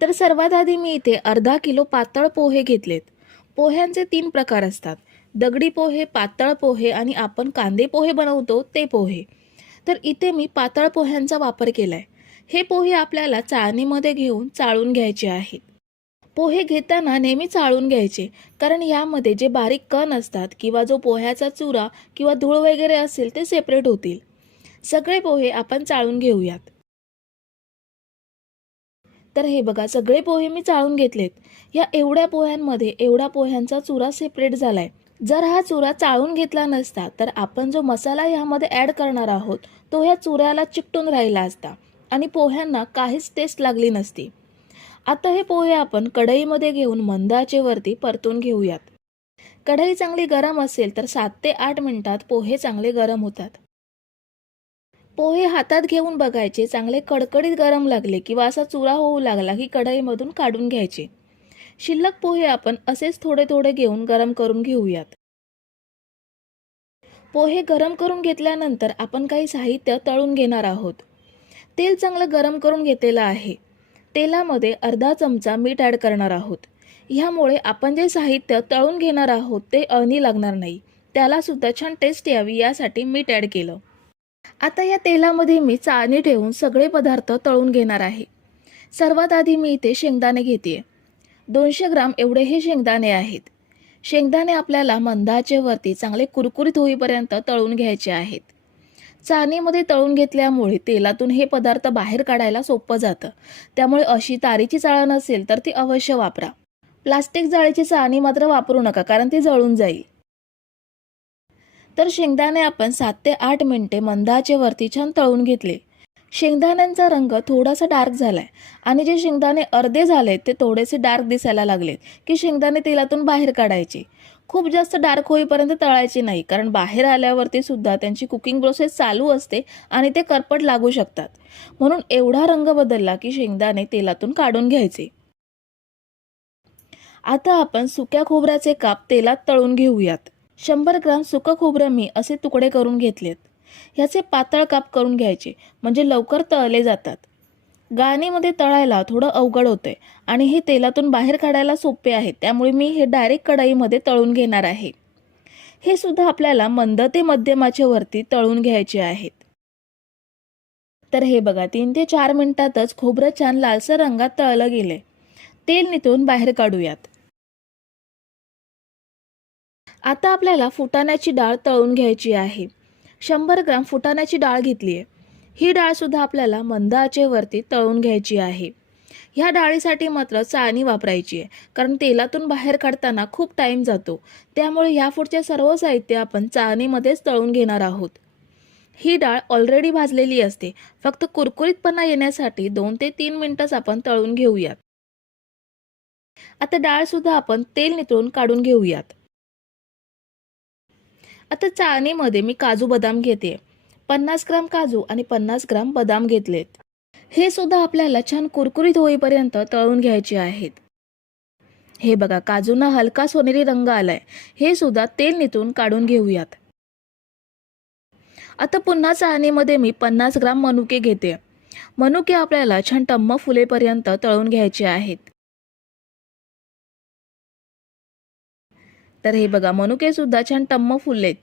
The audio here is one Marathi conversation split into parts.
तर सर्वात आधी मी इथे अर्धा किलो पातळ पोहे घेतलेत. पोह्यांचे तीन प्रकार असतात. दगडी पोहे पातळ पोहे आणि आपण कांदे पोहे बनवतो ते पोहे. तर इथे मी पातळ पोह्यांचा वापर केला आहे हे पोहे आपल्याला चाळणीमध्ये घेऊन चाळून घ्यायचे आहेत. पोहे घेताना नेहमी चाळून घ्यायचे कारण यामध्ये जे बारीक कण असतात किंवा जो पोह्याचा चुरा किंवा धूळ वगैरे असेल ते सेपरेट होतील. सगळे पोहे आपण चाळून घेऊयात. तर हे बघा सगळे पोहे मी चाळून घेतलेत. या एवढ्या पोह्यांमध्ये एवढ्या पोह्यांचा चुरा सेपरेट झालाय. जर हा चुरा चाळून घेतला नसता तर आपण जो मसाला ह्यामध्ये ॲड करणार आहोत तो ह्या चुऱ्याला चिकटून राहिला असता आणि पोह्यांना काहीच टेस्ट लागली नसती. आता हे पोहे आपण कढईमध्ये घेऊन मंदाचेवरती परतून घेऊयात. कढई चांगली गरम असेल तर सात ते आठ मिनिटात पोहे चांगले गरम होतात. पोहे हातात घेऊन बघायचे चांगले कडकडीत गरम लागले किंवा असा चुरा होऊ लागला की कढईमधून काढून घ्यायचे. शिल्लक पोहे आपण असेच थोडे थोडे घेऊन गरम करून घेऊयात. पोहे गरम करून घेतल्यानंतर आपण काही साहित्य तळून घेणार आहोत. तेल चांगलं गरम करून घेतलेलं आहे. तेलामध्ये अर्धा चमचा मीठ ॲड करणार आहोत. ह्यामुळे आपण जे साहित्य तळून घेणार आहोत ते अळणी लागणार नाही. त्यालासुद्धा छान टेस्ट यावी यासाठी मीठ ॲड केलं. आता या तेलामध्ये मी चाळणी ठेवून सगळे पदार्थ तळून घेणार आहे. सर्वात आधी मी इथे शेंगदाणे घेते. दोनशे ग्राम एवढे हे शेंगदाणे आहेत. शेंगदाणे आपल्याला मंदाचे वरती चांगले कुरकुरीत होईपर्यंत तळून घ्यायचे आहेत. चाळणीमध्ये तळून घेतल्यामुळे तेलातून हे पदार्थ बाहेर काढायला सोपं जातं. त्यामुळे अशी तारीची चाळण असेल तर ती अवश्य वापरा. प्लास्टिक जाळीची चाळणी मात्र वापरू नका कारण ती जळून जाईल. तर शेंगदाणे आपण सात ते आठ मिनिटे मंदाचे वरती छान तळून घेतले. शेंगदाण्यांचा रंग थोडासा डार्क झाला आहे आणि जे शेंगदाणे अर्धे झाले ते थोडेसे डार्क दिसायला लागलेत की शेंगदाणे तेलातून बाहेर काढायचे. खूप जास्त डार्क होईपर्यंत तळायचे नाही कारण बाहेर आल्यावरती सुद्धा त्यांची कुकिंग प्रोसेस चालू असते आणि ते करपट लागू शकतात. म्हणून एवढा रंग बदलला की शेंगदाणे तेलातून काढून घ्यायचे. आता आपण सुक्या खोबऱ्याचे काप तेलात तळून घेऊयात. शंभर ग्राम सुकं खोबरं मी असे तुकडे करून घेतलेत. ह्याचे पातळ काप करून घ्यायचे म्हणजे लवकर तळले जातात. गाळणीमध्ये तळायला थोडं अवघड होतंय आणि हे तेलातून बाहेर काढायला सोपे आहे त्यामुळे मी हे डायरेक्ट कढईमध्ये तळून घेणार आहे. हे सुद्धा आपल्याला मंद ते मध्यमाच्या वरती तळून घ्यायचे आहेत. तर हे बघा तीन ते चार मिनिटातच खोबरं छान लालसर रंगात तळलं गेलंय. तेल निथून बाहेर काढूयात. आता आपल्याला फुटाण्याची डाळ तळून घ्यायची आहे. शंभर ग्राम फुटाण्याची डाळ घेतली आहे. ही डाळ सुद्धा आपल्याला मंद आचेवरती तळून घ्यायची आहे. ह्या डाळीसाठी मात्र चाळणी वापरायची आहे. कारण तेलातून बाहेर काढताना खूप टाईम जातो. त्यामुळे ह्या पुढचे सर्व साहित्य आपण चाळणीमध्येच तळून घेणार आहोत. ही डाळ ऑलरेडी भाजलेली असते. फक्त कुरकुरीतपणा येण्यासाठी दोन ते तीन मिनटंच आपण तळून घेऊयात. आता डाळ सुद्धा आपण तेल नितळून काढून घेऊयात. आता चाळणीमध्ये मी काजू बदाम घेते. पन्नास ग्राम काजू आणि पन्नास ग्राम बदाम घेतलेत. हे सुद्धा आपल्याला छान कुरकुरीत होईपर्यंत तळून घ्यायचे आहेत. हे बघा काजूंना हलका सोनेरी रंग आलाय. हे सुद्धा तेल नितून काढून घेऊयात. आता पुन्हा चाळणीमध्ये मी पन्नास ग्राम मनुके घेते. मनुके आपल्याला छान टम्म फुलेपर्यंत तळून घ्यायचे आहेत. तर हे बघा मनुके सुद्धा छान टम्म फुललेत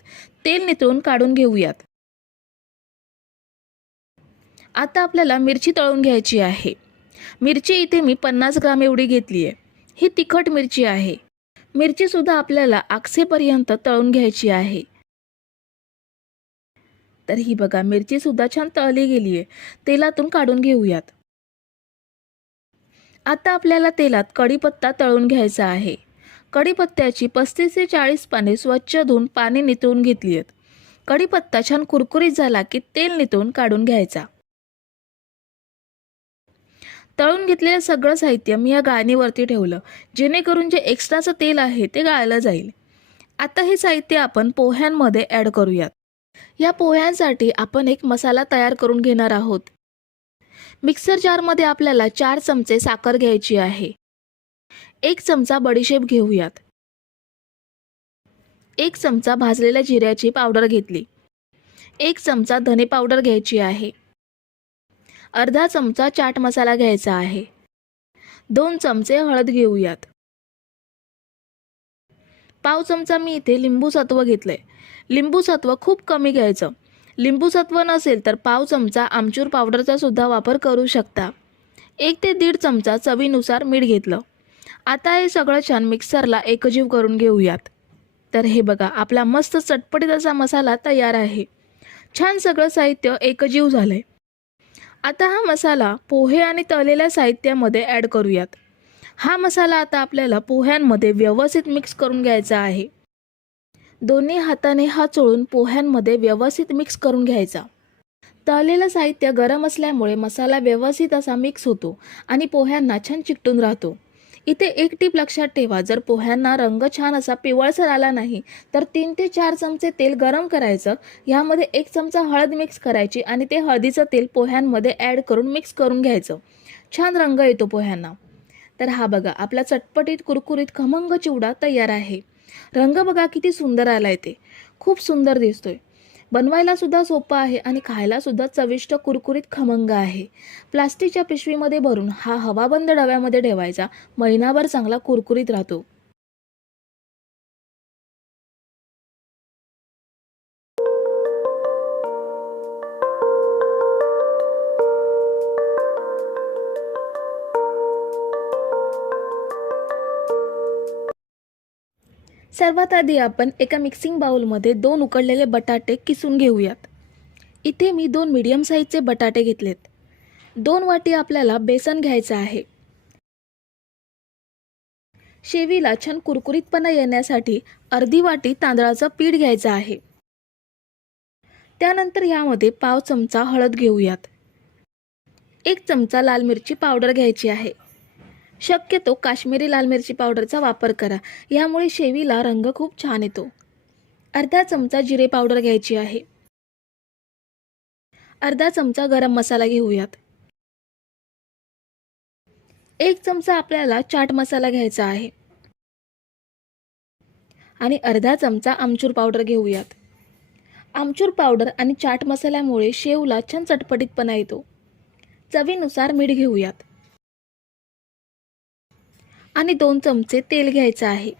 तेल नितळून काढून घेऊयात. आता आपल्याला मिरची तळून घ्यायची आहे. मिरची इथे मी पन्नास ग्राम एवढी घेतली आहे. ही तिखट मिरची आहे. मिरची सुद्धा आपल्याला आकसेपर्यंत तळून घ्यायची आहे. तर ही बघा मिरची सुद्धा छान तळली गेली आहे. तेलातून काढून घेऊयात. आता आपल्याला तेलात कढीपत्ता तळून घ्यायचा आहे. कढीपत्त्याची पस्तीस ते चाळीस पाने स्वच्छ धुवून पाणी नितळून घेतली आहेत. कढीपत्ता छान कुरकुरीत झाला की तेल नितळून काढून घ्यायचा. तळून घेतलेलं सगळं साहित्य मी या गाळणीवरती ठेवलं जेणेकरून जे एक्स्ट्राचं तेल आहे ते गाळलं जाईल. आता हे साहित्य आपण पोह्यांमध्ये ॲड करूयात. या पोह्यांसाठी आपण एक मसाला तयार करून घेणार आहोत. मिक्सर जारमध्ये आपल्याला चार चमचे साखर घ्यायची आहे. एक चमचा बडीशेप घेऊयात. एक चमचा भाजलेल्या जिऱ्याची पावडर घेतली. एक चमचा धने पावडर घ्यायची आहे. अर्धा चमचा चाट मसाला घ्यायचा आहे. दोन चमचे हळद घेऊयात. पाव चमचा मी इथे लिंबू सत्व घेतलंय. लिंबू सत्व खूप कमी घ्यायचं. लिंबू सत्व नसेल तर पाव चमचा आमचूर पावडरचा सुद्धा वापर करू शकता. एक ते दीड चमचा चवीनुसार मीठ घेतलं. आता हे सगळं छान मिक्सरला एकजीव करून घेऊयात. तर हे बघा आपला मस्त चटपटीत असा मसाला तयार आहे. छान सगळं साहित्य एकजीव झालंय. आता हा मसाला पोहे आणि तळलेल्या साहित्यामध्ये ॲड करूयात. हा मसाला आता आपल्याला पोह्यांमध्ये व्यवस्थित मिक्स करून घ्यायचा आहे. दोन्ही हाताने हा चोळून पोह्यांमध्ये व्यवस्थित मिक्स करून घ्यायचा. तळलेलं साहित्य गरम असल्यामुळे मसाला व्यवस्थित असा मिक्स होतो आणि पोह्यांना छान चिकटून राहतो. इथे एक टीप लक्षात ठेवा जर पोह्यांना रंग छान असा पिवळसर आला नाही तर तीन ते चार चमचे तेल गरम करायचं. यामध्ये एक चमचा हळद मिक्स करायची आणि ते हळदीचं तेल पोह्यांमध्ये ॲड करून मिक्स करून घ्यायचं. छान रंग येतो पोह्यांना. तर हा बघा आपला चटपटीत कुरकुरीत खमंग चिवडा तयार आहे. रंग बघा किती सुंदर आलाय ते. खूप सुंदर दिसतोय. बनवायला सुद्धा सोपं आहे आणि खायला सुद्धा चविष्ट कुरकुरीत खमंग आहे. प्लास्टिकच्या पिशवीमध्ये भरून हा हवाबंद डब्यामध्ये ठेवायचा. महिनाभर चांगला कुरकुरीत राहतो. सर्वात आधी आपण एका मिक्सिंग बाउलमध्ये दोन उकडलेले बटाटे किसून घेऊयात. इथे मी दोन मीडियम साईजचे बटाटे घेतलेत. दोन वाटी आपल्याला बेसन घ्यायचं आहे. शेवीला छान कुरकुरीतपणा येण्यासाठी अर्धी वाटी तांदळाचं पीठ घ्यायचं आहे. त्यानंतर यामध्ये पाव चमचा हळद घेऊयात. एक चमचा लाल मिरची पावडर घ्यायची आहे. शक्यतो काश्मीरी लाल मिरची पावडरचा वापर करा. यामुळे शेवीला रंग खूप छान येतो. अर्धा चमचा जिरे पावडर घ्यायची आहे. अर्धा चमचा गरम मसाला घेऊयात. एक चमचा आपल्याला चाट मसाला घ्यायचा आहे. आणि अर्धा चमचा आमचूर पावडर घेऊयात. आमचूर पावडर आणि चाट मसाल्यामुळे शेवला छान चटपटीतपणा येतो. चवीनुसार मीठ घेऊयात. आणि दोन चमचे तेल घ्यायचं आहे.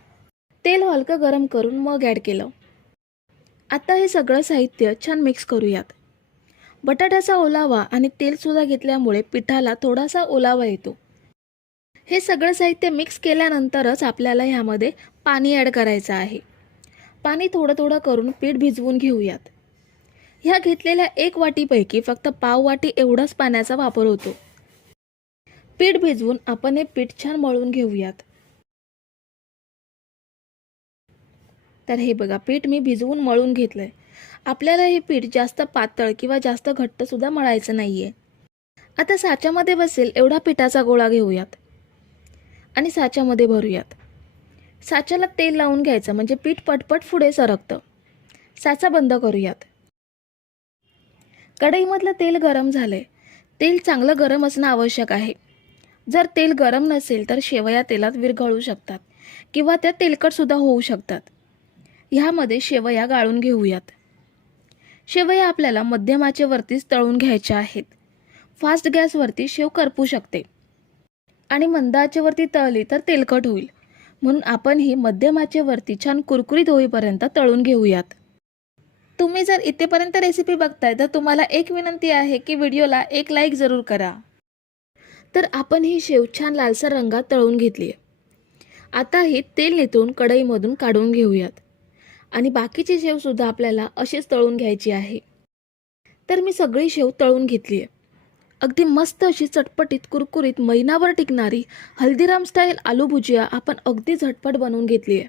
तेल हलकं गरम करून मग ॲड केलं. आता हे सगळं साहित्य छान मिक्स करूयात. बटाट्याचा ओलावा आणि तेलसुद्धा घेतल्यामुळे पिठाला थोडासा ओलावा येतो. हे सगळं साहित्य मिक्स केल्यानंतरच आपल्याला ह्यामध्ये पाणी ॲड करायचं आहे. पाणी थोडं थोडं करून पीठ भिजवून घेऊयात. ह्या घेतलेल्या एक वाटीपैकी फक्त पाव वाटी एवढाच पाण्याचा वापर होतो. पीठ भिजवून आपण हे पीठ छान मळून घेऊयात. तर हे बघा पीठ मी भिजवून मळून घेतलंय. आपल्याला हे पीठ जास्त पातळ किंवा जास्त घट्ट सुद्धा मळायचं नाहीये. आता साच्यामध्ये बसेल एवढा पिठाचा गोळा घेऊयात. आणि साच्यामध्ये भरूयात. साच्याला तेल लावून घ्यायचं म्हणजे पीठ पटपट पुढे सरकतं. साचा बंद करूयात. कढईमधलं तेल गरम झालंय. तेल चांगलं गरम असणं आवश्यक आहे. जर तेल गरम नसेल तर शेवया तेलात विरघळू शकतात किंवा त्या तेलकटसुद्धा होऊ शकतात. ह्यामध्ये शेवया गाळून घेऊयात. शेवया आपल्याला मध्यमाचे वरतीच तळून घ्यायच्या आहेत. फास्ट गॅसवरती शेव करपू शकते. आणि मंदाचेवरती तळली तर तेलकट होईल. म्हणून आपण ही मध्यमाचेवरती छान कुरकुरीत होईपर्यंत तळून घेऊयात. तुम्ही जर इथेपर्यंत रेसिपी बघताय तर तुम्हाला एक विनंती आहे की व्हिडिओला एक लाईक जरूर करा. तर आपण ही शेव छान लालसर रंगात तळून घेतली आहे आता ही तेल नेतून कढईमधून काढून घेऊयात. आणि बाकीची शेवसुद्धा आपल्याला अशीच तळून घ्यायची आहे. तर मी सगळी शेव तळून घेतली आहे अगदी मस्त अशी चटपटीत कुरकुरीत महिनाभर टिकणारी हल्दीराम स्टाईल आलू भुजिया आपण अगदी झटपट बनवून घेतली आहे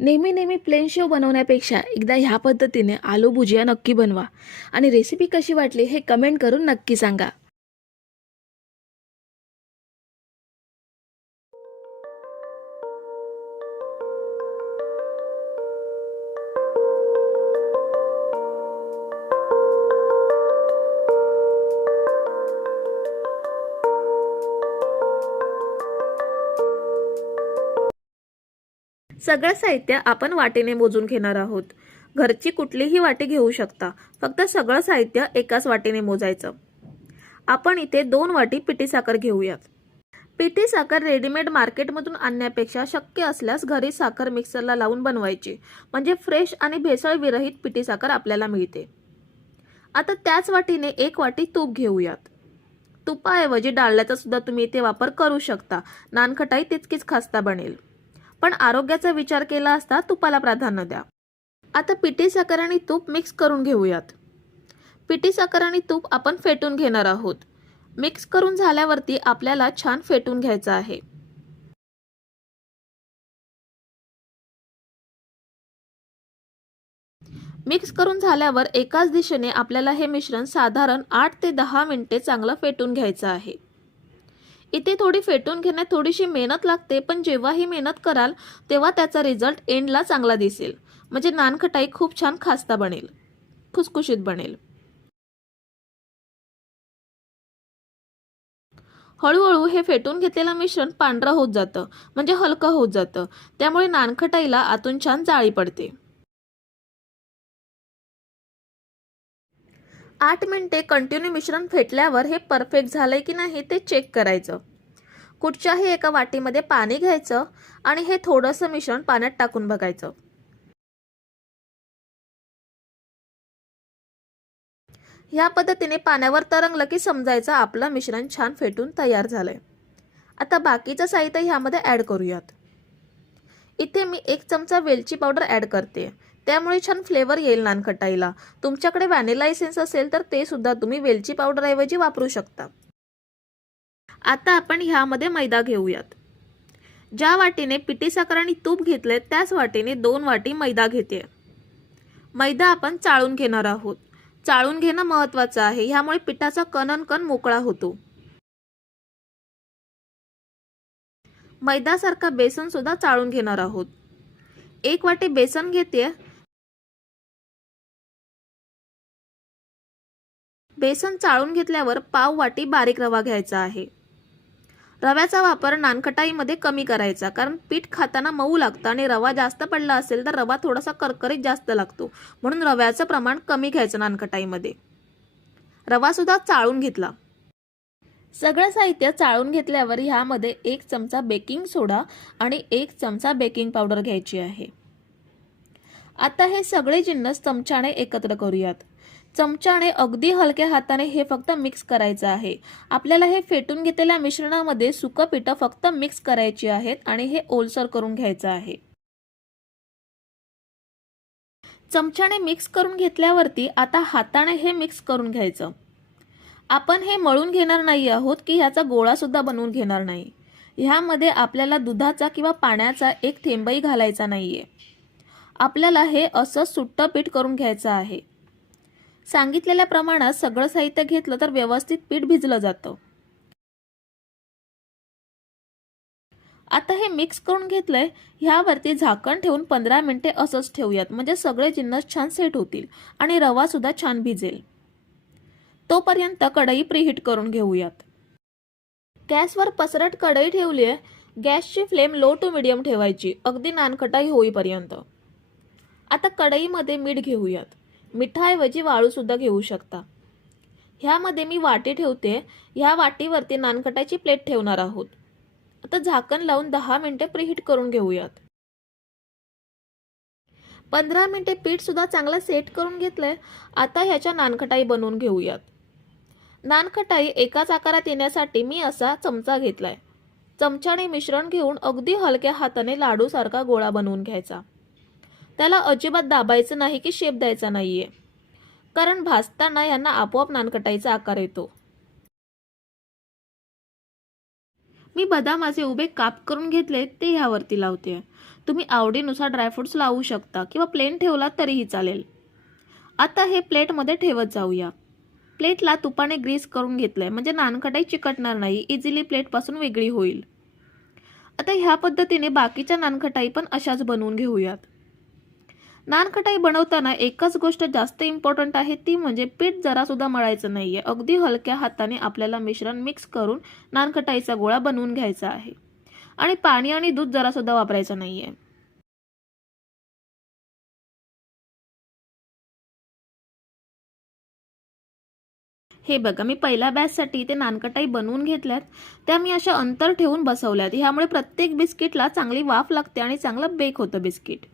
नेहमी नेहमी प्लेन शेव बनवण्यापेक्षा एकदा ह्या पद्धतीने आलू भुजिया नक्की बनवा. आणि रेसिपी कशी वाटली हे कमेंट करून नक्की सांगा. सगळं साहित्य आपण वाटेने मोजून घेणार आहोत. घरची कुठलीही वाटी घेऊ शकता. फक्त सगळं साहित्य एकाच वाटीने मोजायचं. आपण इथे दोन वाटी पिठी साखर घेऊयात. पिठी साखर रेडीमेड मार्केटमधून आणण्यापेक्षा शक्य असल्यास घरी साखर मिक्सरला लावून बनवायची. म्हणजे फ्रेश आणि भेसळविरहित पिठी साखर आपल्याला मिळते. आता त्याच वाटीने एक वाटी तूप घेऊयात. तुपाऐवजी डाळल्याचा सुद्धा तुम्ही इथे वापर करू शकता. नानखटाई तितकीच खास्ता बनेल. पण आरोग्याचा विचार केला असता तुपाला प्राधान्य द्या. आता पिठी साखर आणि तूप मिक्स करून घेऊयात. पिठी साखर आणि तूप आपण फेटून घेणार आहोत. मिक्स करून झाल्यावरती आपल्याला छान फेटून घ्यायचं आहे. मिक्स करून झाल्यावर एकाच दिशेने आपल्याला हे मिश्रण साधारण आठ ते दहा मिनिटे चांगलं फेटून घ्यायचं आहे. इथे थोडी फेटून घेण्यात थोडीशी मेहनत लागते पण जेव्हा ही मेहनत कराल तेव्हा त्याचा रिझल्ट एंडला चांगला दिसेल. म्हणजे नानखटाई खूप छान खास्ता बनेल. खुसखुशीत बनेल. हळूहळू हे फेटून घेतलेलं मिश्रण पांढरं होत जातं म्हणजे हलकं होत जातं. त्यामुळे नानखटाईला आतून छान जाळी पडते. आठ मिनिटे कंटिन्यू मिश्रण फेटल्यावर हे परफेक्ट झालंय की नाही ते चेक करायचं. कुठच्याही एका वाटीमध्ये पाणी घ्यायचं आणि हे थोडंसं मिश्रण पाण्यात टाकून बघायचं. ह्या पद्धतीने पाण्यावर तरंगलं की समजायचं आपलं मिश्रण छान फेटून तयार झालंय. आता बाकीचं साहित्य ह्यामध्ये ॲड करूयात. इथे मी एक चमचा वेलची पावडर ॲड करते. त्यामुळे छान फ्लेवर येईल नानखटाईला. तुमच्याकडे व्हॅनिला एसेन्स असेल तर ते सुद्धा तुम्ही वेलची पावडरऐवजी वापरू शकता. आता आपण ह्यामध्ये मैदा घेऊयात. ज्या वाटीने पिठी साखर आणि तूप घेतले त्याच वाटीने दोन वाटी मैदा घेते. मैदा आपण चाळून घेणार आहोत. चाळून घेणं महत्वाचं आहे. ह्यामुळे पिठाचा कणन कण मोकळा होतो. मैदासारखा बेसन सुद्धा चाळून घेणार आहोत. एक वाटी बेसन घेते. बेसन चाळून घेतल्यावर पाव वाटी बारीक रवा घ्यायचा आहे. रव्याचा वापर नानखटाईमध्ये कमी करायचा कारण पीठ खाताना मऊ लागतं आणि रवा जास्त पडला असेल तर रवा थोडासा करकरीत जास्त लागतो. म्हणून रव्याचं प्रमाण कमी घ्यायचं नानखटाईमध्ये. रवासुद्धा चाळून घेतला. सगळं साहित्य चाळून घेतल्यावर ह्यामध्ये एक चमचा बेकिंग सोडा आणि एक चमचा बेकिंग पावडर घ्यायची आहे. आता हे सगळे जिन्नस चमच्याने एकत्र करूयात. चमच्याने अगदी हलक्या हाताने हे फक्त मिक्स करायचं आहे. आपल्याला हे फेटून घेतलेल्या मिश्रणामध्ये सुकं पिठं फक्त मिक्स करायची आहेत आणि हे ओलसर करून घ्यायचं आहे. चमच्याने मिक्स करून घेतल्यावरती आता हाताने हे मिक्स करून घ्यायचं. आपण हे मळून घेणार नाही आहोत की ह्याचा गोळासुद्धा बनवून घेणार नाही. ह्यामध्ये आपल्याला दुधाचा किंवा पाण्याचा एक थेंबही घालायचा नाहीये. आपल्याला हे असं सुट्टं पीठ करून घ्यायचं आहे. सांगितलेल्या प्रमाणात सगळं साहित्य घेतलं तर व्यवस्थित पीठ भिजलं जातं. आता हे मिक्स करून घेतलंय ह्यावरती झाकण ठेवून पंधरा मिनिटे असंच ठेवूयात. म्हणजे सगळे जिन्नस छान सेट होतील आणि रवा सुद्धा छान भिजेल. तोपर्यंत कढई प्रीहीट करून घेऊयात. गॅसवर पसरट कढई ठेवली आहे गॅसची फ्लेम लो टू मिडियम ठेवायची अगदी नानखटाई होईपर्यंत. आता कढईमध्ये मीठ घेऊयात. मिठाऐवजी वाळूसुद्धा घेऊ शकता. ह्यामध्ये मी वाटी ठेवते. ह्या वाटीवरती नानकटाची प्लेट ठेवणार आहोत. आता झाकण लावून दहा मिनटे प्रिहीट करून घेऊयात. पंधरा मिनटे पीठ सुद्धा चांगलं सेट करून घेतलंय. आता ह्याच्या नानखटाई बनवून घेऊयात. नानखटाई एकाच आकारात येण्यासाठी मी असा चमचा घेतलाय. चमच्याने मिश्रण घेऊन अगदी हलक्या हाताने लाडूसारखा गोळा बनवून घ्यायचा. त्याला अजिबात दाबायचं नाही की शेप द्यायचा नाहीये. कारण भाजताना यांना आपोआप नानकटाईचा आकार येतो. मी बदामाचे उभे काप करून घेतले ते ह्यावरती लावते. तुम्ही आवडीनुसार ड्रायफ्रुट्स लावू शकता किंवा प्लेन ठेवला तरीही चालेल. आता हे प्लेटमध्ये ठेवत जाऊया. प्लेटला तुपाने ग्रीस करून घेतलंय म्हणजे नानकटाई चिकटणार नाही इझिली प्लेटपासून वेगळी होईल. आता ह्या पद्धतीने बाकीच्या नानखटाई पण अशाच बनवून घेऊयात. नानखटाई बनवताना एकच गोष्ट जास्त इम्पॉर्टंट आहे ती म्हणजे पीठ जरासुद्धा मळायचं नाहीये. अगदी हलक्या हाताने आपल्याला मिश्रण मिक्स करून नानखटाईचा गोळा बनवून घ्यायचा आहे. आणि पाणी आणि दूध जरासुद्धा वापरायचं नाहीये. हे बघा मी पहिल्या बॅचसाठी ते नानकटाई बनवून घेतल्यात. त्या मी अशा अंतर ठेवून बसवल्यात. ह्यामुळे प्रत्येक बिस्किटला चांगली वाफ लागते आणि चांगलं बेक होतं बिस्किट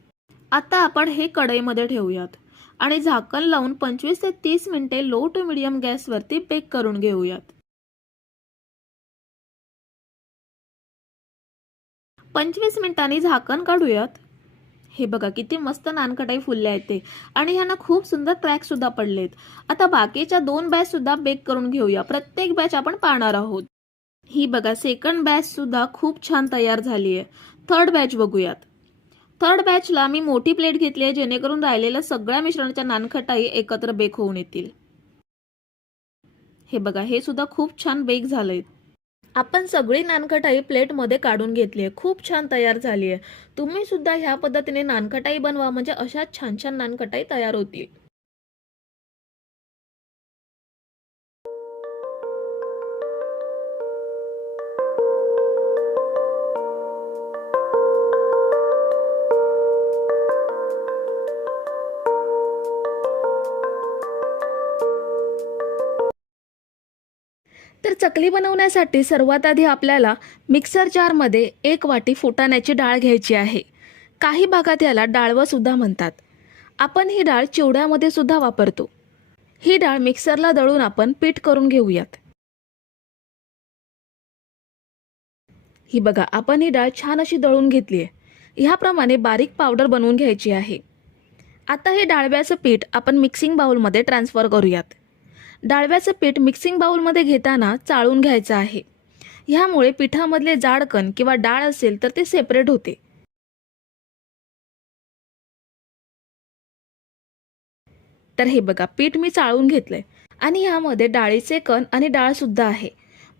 आता आपण हे कढईमध्ये ठेवूयात. आणि झाकण लावून पंचवीस ते तीस मिनिटे लो टू मिडियम गॅसवरती बेक करून घेऊयात. पंचवीस मिनिटांनी झाकण काढूयात. हे बघा किती मस्त नानकटाई फुलले आहेत ते. आणि ह्यांना खूप सुंदर क्रॅक सुद्धा पडलेत. आता बाकीच्या दोन बॅच सुद्धा बेक करून घेऊया. प्रत्येक बॅच आपण पाहणार आहोत. ही बघा सेकंड बॅच सुद्धा खूप छान तयार झाली आहे थर्ड बॅच बघूयात. थर्ड बॅचला मी मोठी प्लेट घेतली आहे जेणेकरून राहिलेल्या सगळ्या मिश्रणाच्या नानखटाई एकत्र बेक होऊन येतील. हे बघा हे सुद्धा खूप छान बेक झालंय. आपण सगळी नानखटाई प्लेटमध्ये काढून घेतली आहे. खूप छान तयार झाली आहे. तुम्ही सुद्धा ह्या पद्धतीने नानखटाई बनवा म्हणजे अशा छान छान नानखटाई तयार होतील. तर चकली बनवण्यासाठी सर्वात आधी आपल्याला मिक्सर जारमध्ये एक वाटी फुटाण्याची डाळ घ्यायची आहे. काही भागात याला डाळवंसुद्धा म्हणतात. आपण ही डाळ चिवड्यामध्ये सुद्धा वापरतो. ही डाळ मिक्सरला दळून आपण पीठ करून घेऊयात. ही बघा आपण ही डाळ छान अशी दळून घेतली आहे. ह्याप्रमाणे बारीक पावडर बनवून घ्यायची आहे. आता हे डाळव्याचं पीठ आपण मिक्सिंग बाउलमध्ये ट्रान्सफर करूयात. डाळव्याचं पीठ मिक्सिंग बाऊलमध्ये घेताना चाळून घ्यायचं आहे. ह्यामुळे पिठामधले जाडकण किंवा डाळ असेल तर ते सेपरेट होते. तर हे बघा पीठ मी चाळून घेतलंय आणि ह्यामध्ये डाळीचे कण आणि डाळसुद्धा आहे.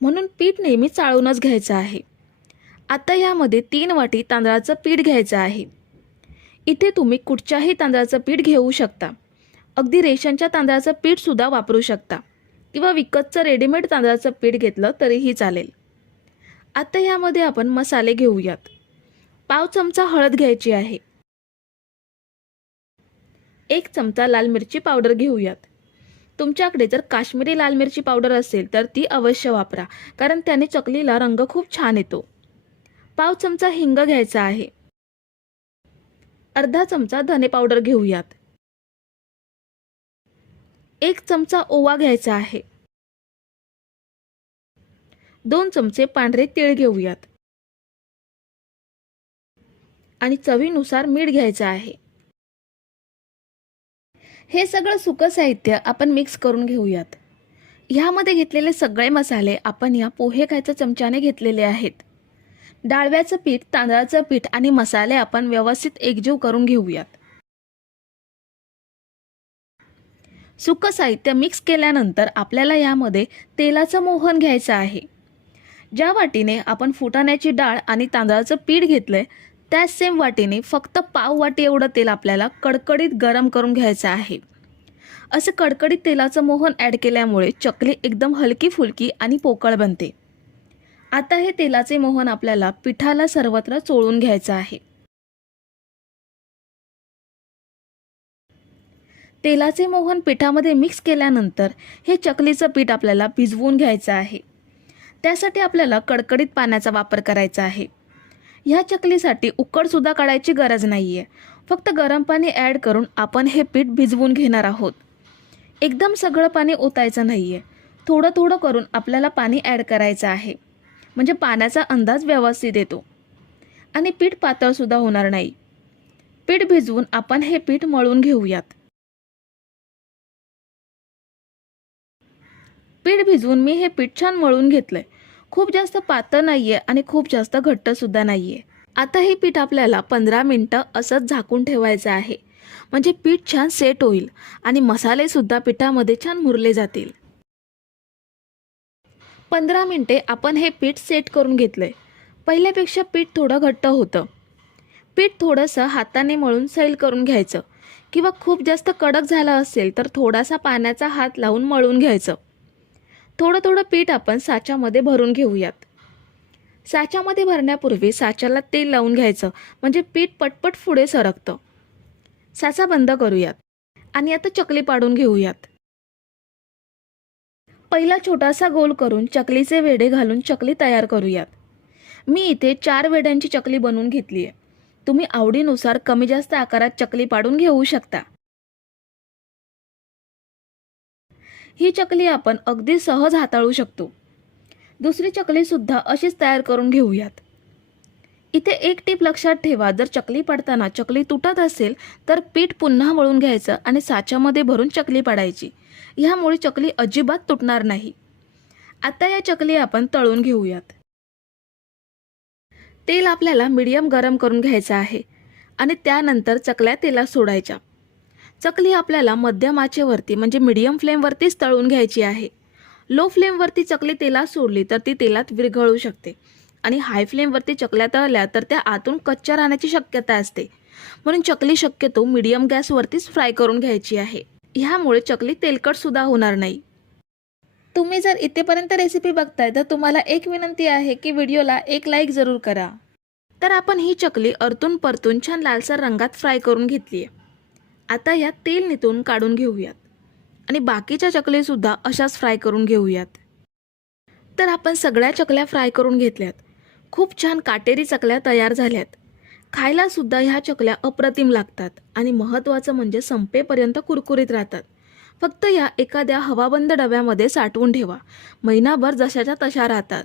म्हणून पीठ नेहमी चाळूनच घ्यायचं आहे. आता यामध्ये तीन वाटी तांदळाचं पीठ घ्यायचं आहे. इथे तुम्ही कुठच्याही तांदळाचं पीठ घेऊ शकता. अगदी रेशनच्या तांदळाचं पीठ सुद्धा वापरू शकता. किंवा विकतचं रेडीमेड तांदळाचं पीठ घेतलं तरीही चालेल. आता यामध्ये आपण मसाले घेऊयात. पाव चमचा हळद घ्यायची आहे. एक चमचा लाल मिरची पावडर घेऊयात. तुमच्याकडे जर काश्मीरी लाल मिरची पावडर असेल तर ती अवश्य वापरा कारण त्याने चकलीला रंग खूप छान येतो. पाव चमचा हिंग घ्यायचा आहे. अर्धा चमचा धने पावडर घेऊयात. एक चमचा ओवा घ्यायचा आहे. दोन चमचे पांढरे तीळ घेऊयात. आणि चवीनुसार मीठ घ्यायचं आहे. हे सगळं सुकं साहित्य आपण मिक्स करून घेऊयात. ह्यामध्ये घेतलेले सगळे मसाले आपण या पोहे खायच्या चमच्याने घेतलेले आहेत. डाळव्याचं पीठ तांदळाचं पीठ आणि मसाले आपण व्यवस्थित एकजीव करून घेऊयात. सुकं साहित्य मिक्स केल्यानंतर आपल्याला यामध्ये तेलाचं मोहन घ्यायचं आहे. ज्या वाटीने आपण फुटाण्याची डाळ आणि तांदळाचं पीठ घेतलं आहे त्याच सेम वाटीने फक्त पाव वाटी एवढं तेल आपल्याला कडकडीत गरम करून घ्यायचं आहे. असं कडकडीत तेलाचं मोहन ॲड केल्यामुळे चकली एकदम हलकी फुलकी आणि पोकळ बनते. आता हे तेलाचे मोहन आपल्याला पिठाला सर्वत्र चोळून घ्यायचं आहे. तेलाचे मोहन पिठामध्ये मिक्स केल्यानंतर हे चकलीचं पीठ आपल्याला भिजवून घ्यायचं आहे. त्यासाठी आपल्याला कडकडीत पाण्याचा वापर करायचा आहे. ह्या चकलीसाठी उकडसुद्धा काढायची गरज नाही आहे फक्त गरम पाणी ॲड करून आपण हे पीठ भिजवून घेणार आहोत. एकदम सगळं पाणी ओतायचं नाही आहे थोडं थोडं करून आपल्याला पाणी ॲड करायचं आहे. म्हणजे पाण्याचा अंदाज व्यवस्थित येतो. आणि पीठ पातळसुद्धा होणार नाही. पीठ भिजवून आपण हे पीठ मळून घेऊयात. पीठ भिजवून मी हे पीठ छान मळून घेतलंय. खूप जास्त पातळ नाही आहे आणि खूप जास्त घट्ट सुद्धा आहे आता हे पीठ आपल्याला पंधरा मिनटं असंच झाकून ठेवायचं आहे. म्हणजे पीठ छान सेट होईल आणि मसालेसुद्धा पिठामध्ये छान मुरले जातील. पंधरा मिनटे आपण हे पीठ सेट करून घेतलंय. पहिल्यापेक्षा पीठ थोडं घट्ट होतं. पीठ थोडंसं हाताने मळून सैल करून घ्यायचं. किंवा खूप जास्त कडक झालं असेल तर थोडासा पाण्याचा हात लावून मळून घ्यायचं. थोडं थोडं पीठ आपण साच्यामध्ये भरून घेऊयात. साच्यामध्ये भरण्यापूर्वी साच्याला तेल लावून घ्यायचं. म्हणजे पीठ पटपट पुढे सरकतं. साचा बंद करूयात. आणि आता चकली पाडून घेऊयात. पहिला छोटासा गोल करून चकलीचे वेडे घालून चकली तयार करूयात. मी इथे चार वेड्यांची चकली बनवून घेतली आहे तुम्ही आवडीनुसार कमी जास्त आकारात चकली पाडून घेऊ शकता. ही चकली आपण अगदी सहज हाताळू शकतो. दुसरी चकलीसुद्धा अशीच तयार करून घेऊयात. इथे एक टीप लक्षात ठेवा जर चकली पाडताना चकली तुटत असेल तर पीठ पुन्हा वळून घ्यायचं आणि साच्यामध्ये भरून चकली पाडायची. ह्यामुळे चकली अजिबात तुटणार नाही. आता या चकली आपण तळून घेऊयात. तेल आपल्याला मीडियम गरम करून घ्यायचं आहे आणि त्यानंतर चकल्या तेलात सोडायच्या. चकली आपल्याला मध्यम आचेवरती म्हणजे मीडियम फ्लेमवरतीच तळून घ्यायची आहे. लो फ्लेमवरती चकली तेलात सोडली तर ती तेलात विरघळू शकते. आणि हाय फ्लेमवरती चकल्या तळल्या तर त्या आतून कच्च्या राहण्याची शक्यता असते. म्हणून चकली शक्यतो मीडियम गॅसवरतीच फ्राय करून घ्यायची आहे. ह्यामुळे चकली तेलकटसुद्धा होणार नाही. तुम्ही जर इथेपर्यंत रेसिपी बघताय तर तुम्हाला एक विनंती आहे की व्हिडिओला एक लाईक जरूर करा. तर आपण ही चकली अर्तून परतून छान लालसर रंगात फ्राय करून घेतली आहे आता यात तेल नितून काढून घेऊयात. आणि बाकीच्या चकलीसुद्धा अशाच फ्राय करून घेऊयात. तर आपण सगळ्या चकल्या फ्राय करून घेतल्यात. खूप छान काटेरी चकल्या तयार झाल्यात. खायलासुद्धा ह्या चकल्या अप्रतिम लागतात आणि महत्त्वाचं म्हणजे संपेपर्यंत कुरकुरीत राहतात. फक्त या एखाद्या हवाबंद डब्यामध्ये साठवून ठेवा. महिनाभर जशाच्या तशा राहतात.